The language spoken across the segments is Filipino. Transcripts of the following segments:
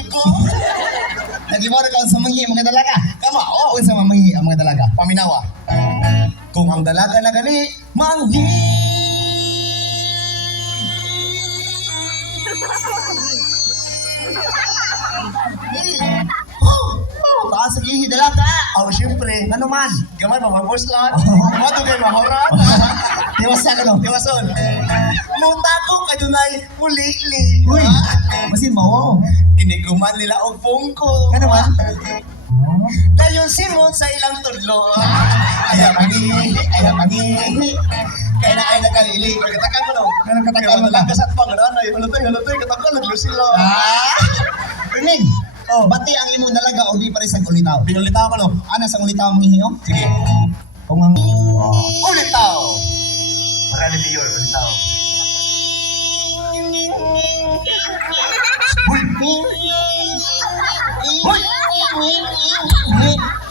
jugo. Lagi mo rin sa mga dalaga. Kama, oh. Kung sa manghi ang mga dalaga. Paminawa. Kung ang dalaga na gani, manghi. Taas sa gihi dalaga. Oh, siyempre. Ano man? Gamay pa mag-buslan. Oh. Mato kay mahoran. Tiwas na no. Iwason. Munta ko kadunay muli-li. Uy, masin mo. Iniguman nila og pungko. Ano man? Dayon simon sa ilang tudlo. Ayaw mangihi, ayaw mangihi. Kaya na ay nagalili. Katakan ko no. Ganun katakan mo lang. Kasat pang ranay. Halatay. Katakan naglusilo. Rinig. Oh, bati ang imong dalaga o di pa rin sa ulitaw. Pinulitaw ka no. Ana sa ulitaw manghihi oh? Sige. Kung ang... Ulitaw. Marami niyo ulitaw.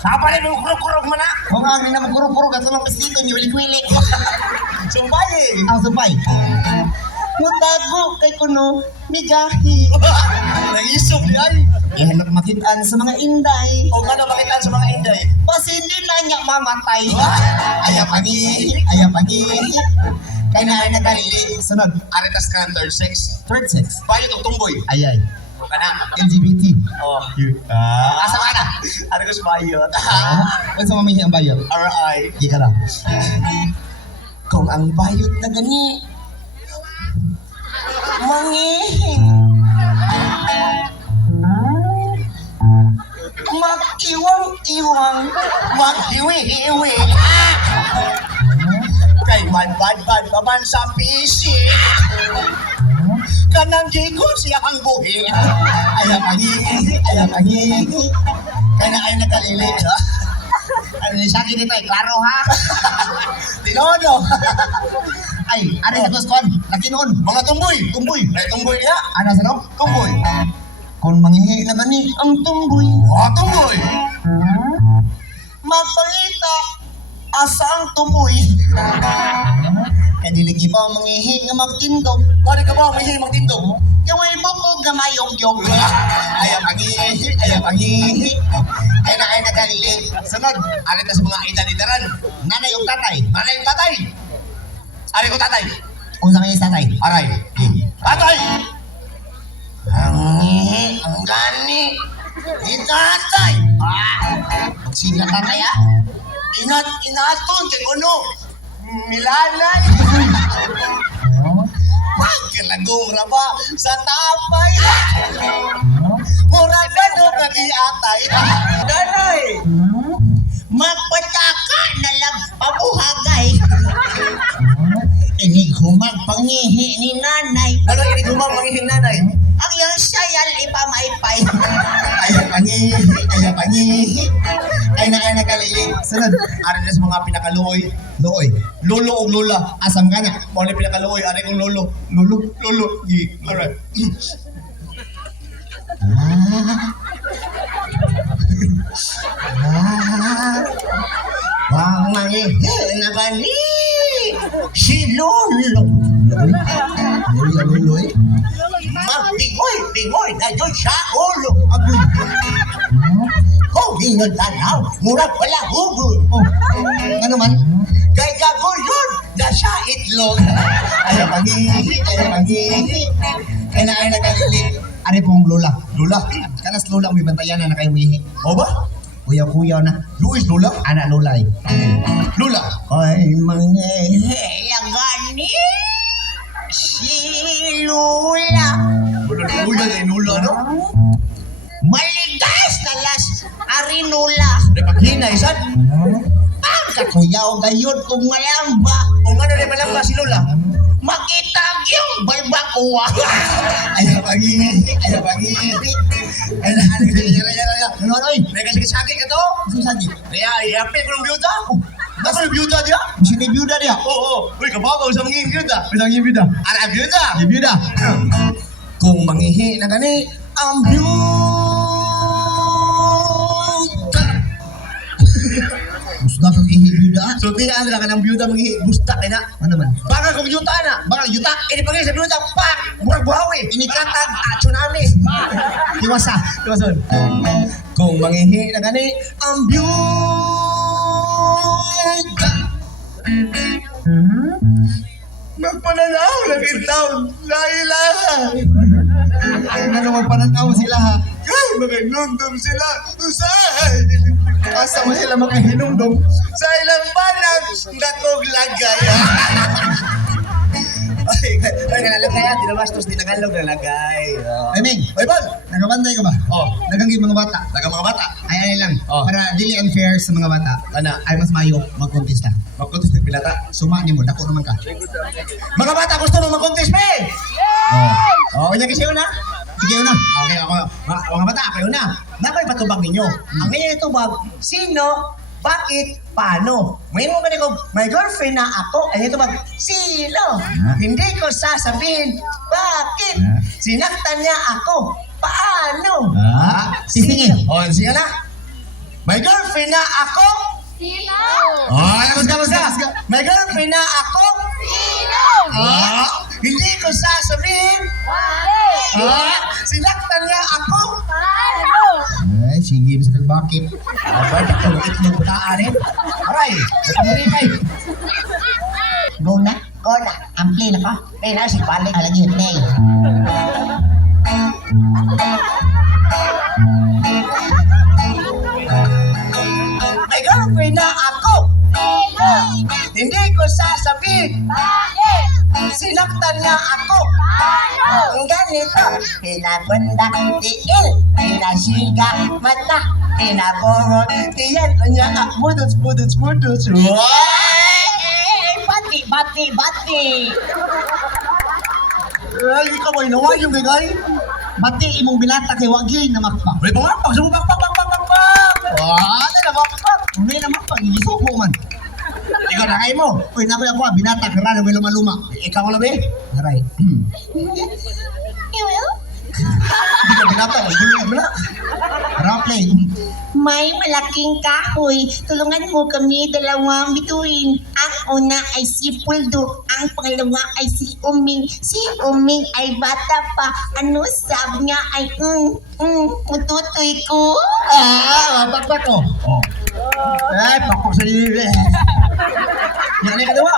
Sapa rin mo kurog-kurog man na. Kung ang ina magpuro-puro ka sa mga pistito ni wilik-wilik. Sumbay. Ang sabay. Mutago kay kuno migahi. Naisog di ay. Ihalap makitaan sa mga inday. O ano makitaan sa mga inday. Pasindi na niya mamatay. Ayaw pangi. Ayaw pangi. Kaya na ay nagalili. Sunod. Aritas ka ng third sex. Third sex. Paano itong tumboy? Ayay. O ka na. LGBT. Oh. Asa ka na? Ano ko sa bayot? Kung sa mamihi ang bayot. R.I. Di ka lang. Kung ang bayot na gani, mangihi. Mag-iwang-iwang, Maghiwi-hiwi. Kay bad baban sa PC. Kanang gigol siya ang buhi. ayaw pangihi, ayaw pangihi. Kaya na ay nagalili. Ano ni sakit dito eh, klaro ha? Tinodo. Ay, ano sa kuskon? Laki noon. Mga tumboy. Tumboy. Ay, tumboy niya. Ano sa no? Tumboy. Kung manghihi na gani, ang tumboy. Oh, tumboy. Magpalita, asa ang tumboy. Kaya diligi pa ang manghihi nga magtindog. Pwede ka ba may magtindog? Gaway mo ko gamayong-yung. Ayaw pangihi. Ayaw pangihi. Kaya na ay nagalili. Sunod, Ari ka sa mga idalitaran. nanay o tatay. Nanay yung tatay. Ari ko tatay. Kung sa kanyang tatay. Aray. Tatay! Ang gani. Ni tatay. Sino tatay ah? Inaton kay uno. Milanay. Pagkalagong raba sa tapay. Mura gano'n nag-iatay. Nanay. Magpataka na lang pabuhagay. Inig humag pangihi ni nanay. Ano yung gumang mangihing nanay? Ang iyang sayal ipamaypay. Ayaw pangihi. Ayaw pangihi. Ay na ay nagalili. Sunod. Ari na sa mga pinakaluoy. Looy. Lolo o lola. Asam ka na. Mga pinakaluoy. Ari kong lolo. Lulu. Lolo. Alright. Wang mangihi na gani. Si Lolo. Lolo eh. Magtingoy na yun sa ulo. Agoy. Kung inod tanaw, murag wala hugol. Oh. Ano man? Kay gagulod na sa itlog. Ayaw pangihi. Ayaw pangihi. Ay na ay nagalili. Ari pong Lola. Lula. Kanas Lola may bantayan na kayo mihi. O ba? Kuya-kuya na. Luis Lula? Anak Lola eh. Lula. Ay mangihi na gani. Si Lola. Kuya na Lula, no? Maligas na las Arinula. May paghinay, sad. Ang kakuyaw gayon kung malamba. O nga na palang ba si Lula? Makitag yung balbakuwa. Ayaw pangihi. Ayaw pangihi. Ay na, yara. Ano oy? May kasi sakit ka to? Susagi. Kaya, i-apel ko ng byuda. Nasa yung byuda diya? Sino yung byuda niya? Oo. Uy, kababaw sa mga byuda. Bilang yung byuda. Ara, byuda. Yung byuda. Kung mangihi na gani, ang byuda. Gusto kang ihiyuda. So tiya ang ka ng byuda mga gusta kay na. Ano man? Baka kung yuta na. Baka yuta. Ini pagay sa byuda pak murag buhawi. Inikatag tsunami. Iwasa. Tumason. Kung mangihi na gani ang byuda. Magpananaw na kintaon sa ilaha. Ano magpananaw sila ha? Kay makinundom sila usay. Asa mo sila makahinumdom? Sa ilang banag dakog lagay. Ay, nagalog kaya, dinabastos, di nagalog na lagay. Ay, Ming. Oy, Bon! Nagabantay ka ba? Oh, Naganggit mga bata. taga mga bata. Ay lang. Oh. Para dili unfair sa mga bata. Ana, Ay mas mayo magkontesta. magkontes ng pilata. Suma nimo dako naman ka. Mga bata, gusto mo magkontes, pe? Oh. Oh, kanya kasi una. Sige na. Okay, ako. Mga bata, kayo na. Napay patubag ninyo. Ang ngayon itubag, sino, bakit, paano? Ngayon mo ko, my girlfriend na ako. Ay itubag, sino? Hindi ko sasabihin, bakit? Sinaktan niya ako. Paano? Sisingin. Oh, sige na. My girlfriend na ako. Sino? Oh, gusto. My girlfriend na ako. Sino? Hindi ko sasabihin. Bakit? Sinaktan niya ako. Paano? Ay, sige sa bakit. Abay, ako itlog butaan eh. Aray, kamari kay. Go na. Ang play na ka. Eh, nasi balik. Alagi play. May girlfriend na ako. Sino? Hindi ko sasabihin. Bakit? Sinaktan niya ako. Paano? Ang ganito. Pinapundak tiil. Pinasiga mata. Pinaborot tiyan. Kanya budots. Bati. Ay, ikaw ay nawa yung gagay. Bati imong binata kay wagi na makpak. May pangapag. Sumubak. Ano na makpak? Hindi na makpak. Gisuko man. Ikaw na kayo mo. Uy, nakoy ako binata kara na may luma-luma. Ikaw ko labi. Aray. Hindi ka binata. Magbulag mo na. Ara play. May malaking kahoy. Tulungan mo kami dalawang bituin. Ang una ay si Puldo. Ang pangalawa ay si Uming. Si Uming ay bata pa. Ano sabi niya ay mututoy ko. Pakpak ko. Oh. Ay, pakpak sa libre. Yan ka dawa.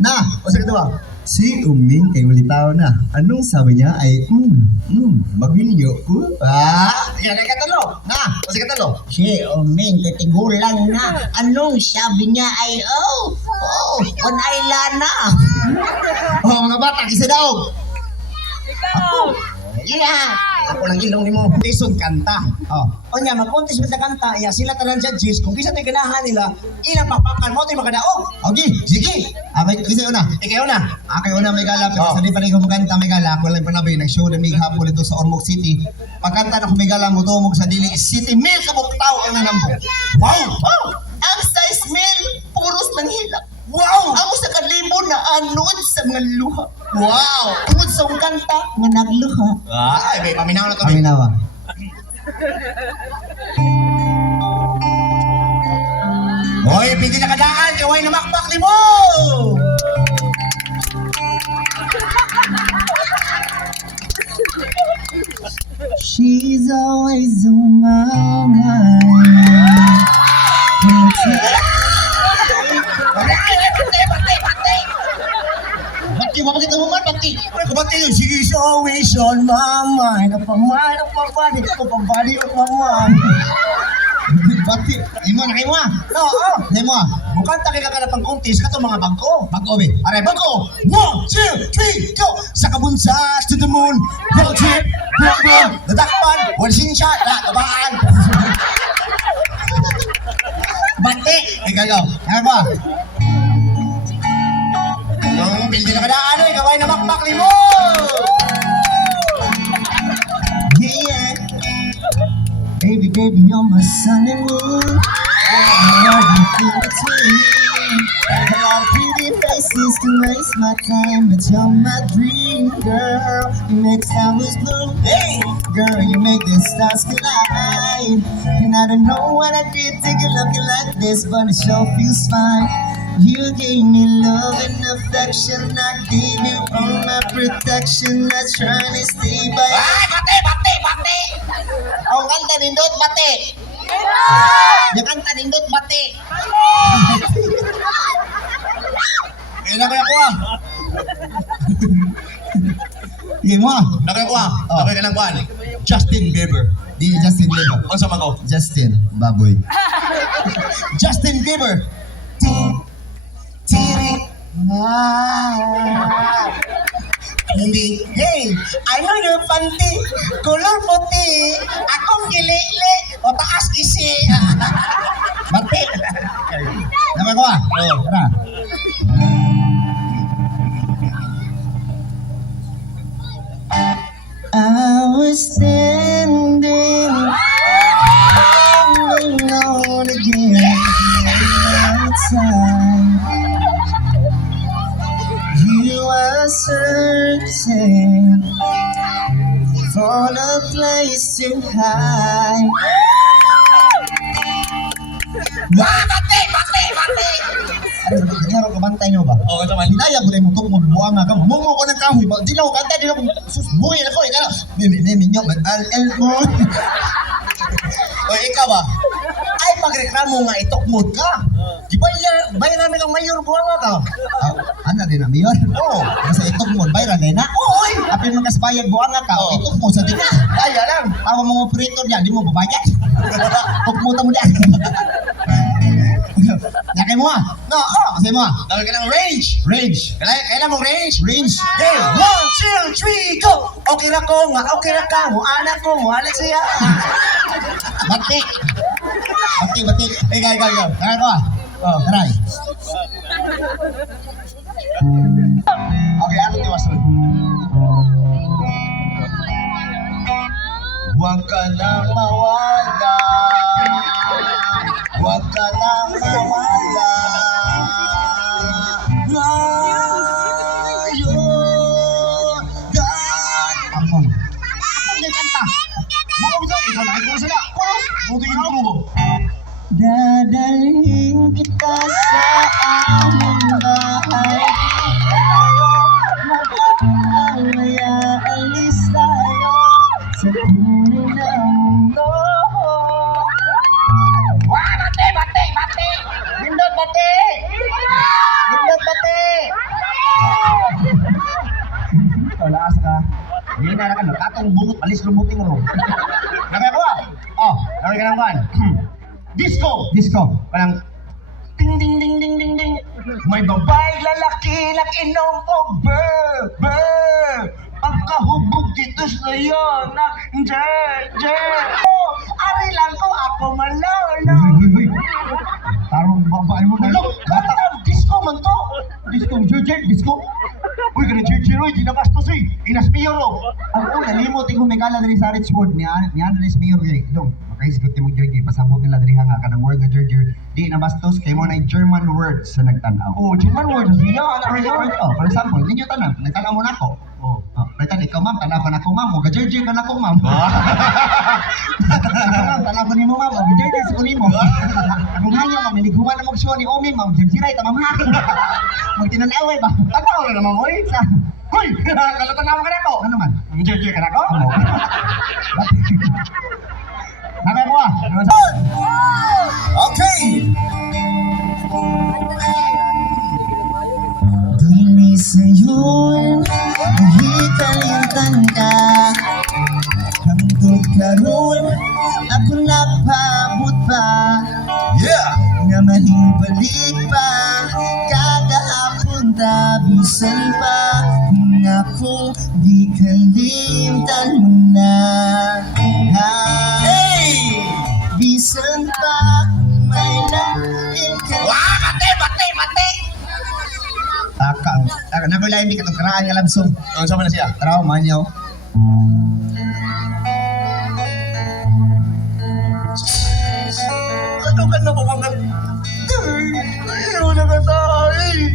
Na, O sa katawa. si Uming kay walitaw na. Anong sabi niya ay, maghinyo ko. Yan ka talo. Na, o sa katalo. Si Uming katigulan na. Anong sabi niya ay panay lana. Oh, mga bata, kisa daw. Yeah. Ako lang ilong ni mo. Lisod kanta. Oh. O niya, mag-contest mo sa kanta. Ya, sila tanan judges. Kung kisa tayo ganahan nila, ilang papakan mo tayo makadaog. Okay, sige. May kisa una. Ikaw na. Kayo una may gala, pero Oh. sa di pa rin ko magkanta may gala. Ako lang panabi, nag-show na may hapon ito sa Ormoc City. Pagkanta na ko may gala mo, tumog sa Dili City. Mil kabuktaw ang nanambo. Wow! Ang size mil, puros ng hilak. Wow! Amo sa kalibo na anod sa mga luha. Wow! Tungod sa ang kanta nga nagluha. Ay, may paminaw na to. Kami nawa. Hoy, pindi na kadaan. Iway na makpak ni mo! She's always on my mind. Bati, mapakita mo man, bati. Ay, kabati yun. She's always on my mind. Kapamay, kapabali, kapabali, kapamay. Bati, imo na kayo mo. Oo. Imo. Mukanta kay kakana pang kuntis ka to mga bangko. Bago be. Aray, bangko. 1, 2, 3, go! Sa kabunsas to the moon. Road trip, road, dadakpan, one shot, tabaan. Bati. Ikaw, ikaw. Ano ba? Yung building na kadaan, ay gaway na makpak ni mo! Yeah. Baby, you're my sun and moon. I love you in between. Love Pretty faces can waste my time, but you're my dream girl. You make flowers bloom, hey girl. You make the stars collide, and I don't know what I did to get looking like this, but it sure feels fine. You gave me love and affection, I gave you all my protection. I try to stay by. Ay, bate! Ang kanta nindot, bate! Yung kanta nindot, bate! Eh, nakaya ko ah! Sige mo ah! Nakaya ko ah! Nakaya ka ng kuhan. Justin Bieber. Di Justin Bieber. Ano sa mga ko? Justin, baboy. Justin Bieber. Hindi. Hey, ano yung panty? Kulor puti. Akong gilili. O taas isi. Bate! Nakaya ko ah! Oo. Tara. I was standing alone again outside. You were searching for a place to hide. Ano ba? Nangyaro ka bantay nyo ba? Oo, ito man. Hinaya ko na yung mutok mo, buwang nga ka. Mumo ko ng kahoy. Di na ako kanta, di na ako susbuhin ako. Ikaw na, mimi nyo, mag-al-el mo. O ikaw ba? Ay, magreklamo nga itukmod ka. Di ba bayar namin ang mayor buwan nga ka? Ano din ang mayor? Oo. Kasi itok mo, bayra na na. Oy! Apin mo kasbayad buwang nga ka, Oo. itok mo sa tika. Kaya lang. Tawa mga operator niya, di mo babayad. Tukmuta mo niya. Nakay mo ah. No, oh. Kasi mo ah. Dahil ka ng range. Range. Kailan mong range? Range. Hey, 1, 2, 3, go! Okay na ko nga, okay na ka. Mo anak ko, mo anak siya. Batik. Batik. Ikaw. Nakay ko ah. Oh. Taray. Okay, ano tiwason? Huwag ka nang mawala. Huwag ka nang mawala. Ngayon, Among. Among yung kanta. Mukha ko ikaw nakikita sila. Buti yung grupo. Dadalhin kita sa aming bahay. Mag-awaya, alis tayo sa tunay na mundo. Wah, bate! Nindot, bate! Wala ka. Hindi na ka, katong bungot, alis lumuting mo. Nakaya ko ah. Oh, nakaya ka ng kuhan. Disco. Parang, ding. May babae lalaki inom og ber. Pagkahubog kitos na yun, Oh, ari lang ko ako malolo. Tarong babae mo na. Bata, disco man to. Disco. Uy, ganun Oy, di na bastos eh. Inas mayor oh. Ang una, limot yung humigala dali sa Richwood ni Andres Mayor. Dong, makaisgot yung Georgie, pasabot nila dali nga ka ng word na Georgie. Di na bastos, kay mo na German words sa nagtanaw. Oh, German words. Siya, oh, for example, ninyo tanang, nagtanaw mo na ako. Oh, Bertan, ikaw ma'am, tanaw ka na ko ma'am. O, ga-Georgie ka na ko ma'am. Tanaw ko ni mo ma'am. O, ga-Georgie sa ko ni mo. Ako nga niyo ma'am, niliguman na mag-show ni Omi ma'am. Georgie tamam ha. Magtinanaway ba? Tanaw na naman mo eh. Hoy! Kalau tanaw ka na ko. Ano man? Georgie ka na ko? Ano? Nakaya ko ah. Okay! Dili sa'yo'y nahikalimutan ka. Hanggang karoon, ako napabot pa. Yeah! Nga mahibalik pa, kagahapon tabisan pa. Kung ako di kalimtan mo na. Hey! Bisan pa, may lain ka. Wah, mati! Takang. Nabulayan di katong karaan nga labsong. Ang sama na siya. Taraw, manyaw. Ano ka na pamangan? Ayaw na ka tayo.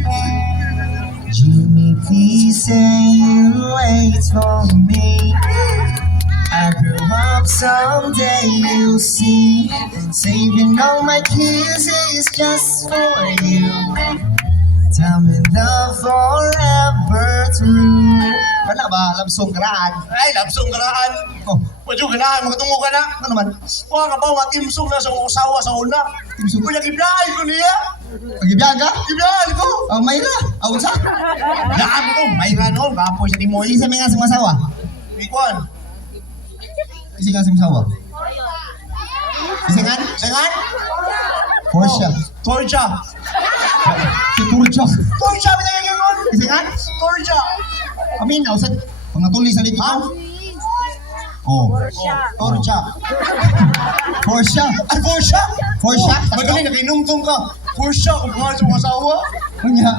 Someday you'll see, saving all my kisses just for you. Tell me love forever true. Kana ba, labsong karaan? Ay, labsong karaan. Oh, Wadyo ganahan, magatungo ka na. ano naman? Huwag ka ba, matimsong na sa mga usawa sa una. Timsong. Kung nag-iblahan ko niya, Pag-ibiyaga? iblahan ko. Ang Mayra, awag sa? Daan mo ko, mayroon no, kapoy sa timoy. Isa may nga sa masawa. Ikwan. Isa nga sa masawa. Isa nga? Sangan? Porsche. Torja. Si Turjo. Torja, bitay yung yun. Isa nga? Torja. Amin, awag sa pangatuloy sa likod. Ha? Oh. Torja. Porsche. Ay, Porsche. Porsche? Magaling, nakinumtong ka. Porsche, kung buhay sa mga asawa. Kanya,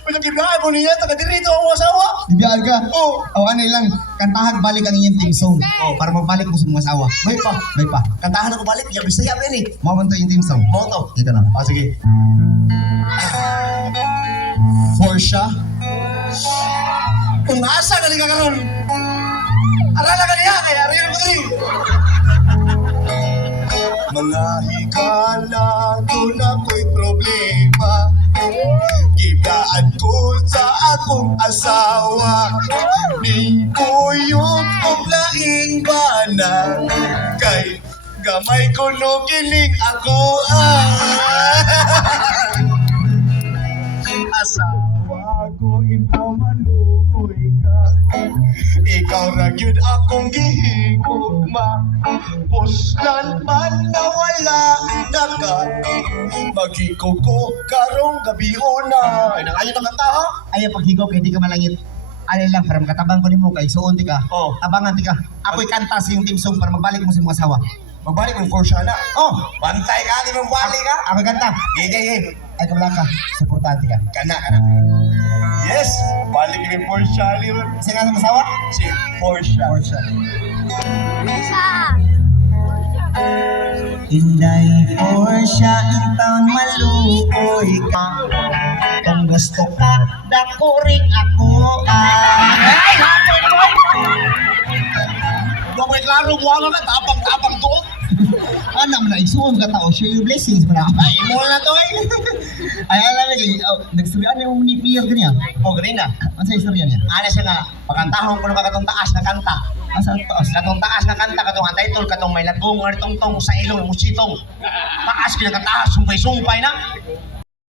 Kung nag-iblahan ko niya, taga-dirito ang mga asawa. ibiyaga ka. Oh. Awan na lang, kantahan balik ang inyong team song. Oh. Para magbalik mo sa mga asawa. May pa. May pa. Kantahan ako balik, yung bisaya pa yun eh. Mawan to yung team song. Mo to. Dito na. Ah, sige. Porsche. Kung asa ka ka karon. Arala ka niya, kaya ariyan ko rin. Mga higala ko na ko'y problema. Gibaan ko sa akong asawa. Ning kuyog kong laing bana. Kay gamay ko no kiling ako asawa ko ipamaluoy ka. Ikaw ra gyud akong gihigugma. Puslan man na wala na ka. Maghikuko karong gabi una. Ay nangayon na kanta ha? Ayaw paghigop, hindi ka malangit. Ano lang, para makatabang ko ni mo kay suon ti ka. Oh. Abangan ti ka. Ako'y kanta sa yung team song para magbalik mo sa mga asawa. Magbalik ng Porsche na. Oh, Bantay ka, di mong balik ka. ako'y kanta. Gigi. Ay, kabala ka. Supportante ka. Kana. Yes, balik ni Porsche ni ron. Isa nga sa mga asawa? Si Porsche. Porsche. Inday Porsche, intaon maluoy ka. Kung gusto ka, dako rin ako. Huwag may klaro, buwan ka, tapang-tapang to. Ano mo na, isuon ka tao, share your blessings mo na. Ay, imo na to eh. Ay, alam mo, nagstudyaan yung ni Pierre ganyan. O, ganun na. Ano sa istorya niya? Ano siya nga, pagkantahon ko na katong taas na kanta. Asa taas? Katong taas na kanta, katong ang title, katong may lagong, tong sa ilong, musitong. Taas, kinakataas, sumpay-sumpay na.